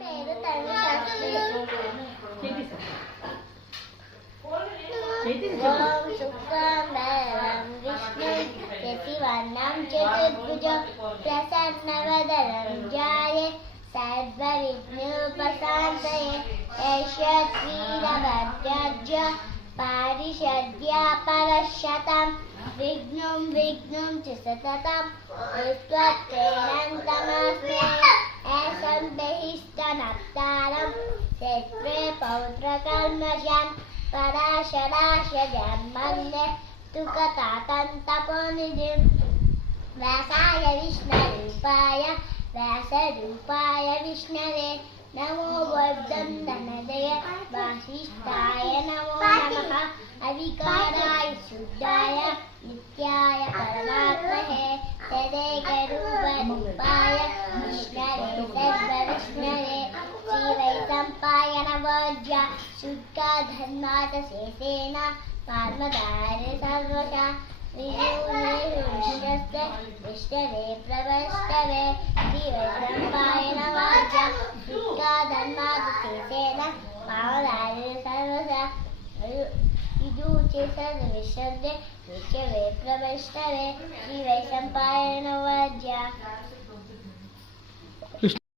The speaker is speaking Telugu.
పేరు తనుశాస్త్రి. ఓం శుక్లాంబరధరం విష్ణుం శశివర్ణం చతుర్భుజం ప్రసన్నవదనం ధ్యాయే సర్వవిఘ్నోపశాంతయే. యశస్వీరభద్రజ్య పారిషద్యా పరశతం విఘ్నం విఘ్నం చ సతతం విశ్వక్సేనంతమస్మే. సంబహిష్టనప్తారం శత్రే పౌత్రకల్మషం పరాశరాశజం వందే తుకతాతంతపోనిధిం. వ్యాసాయ వ్యాసరూపాయ విష్ణవే నమో బుద్ధం ధనజయ వాసిష్ఠాయ నమో నమః. అవికారాయ శుద్ధాయ నిత్యాయ పరమాత్మనే తదేకరూపరూపాయ విష్ణవే సర్వవిష్ణవే. శ్రీవైశంపాయ నమోజ్య శుద్ధా ధర్మాత శేషేణ పార్మదారి సర్వశ విష్ణుస్తే విష్ణవే ప్రవష్టవే. శ్రీవైశంపాయ నమోజ్య శుద్ధా ధర్మాత శేషేణ పార్మదారి సర్వశ విష్ణవే ప్రవష్టవే. శ్రీవైశంపాయ నమోజ్య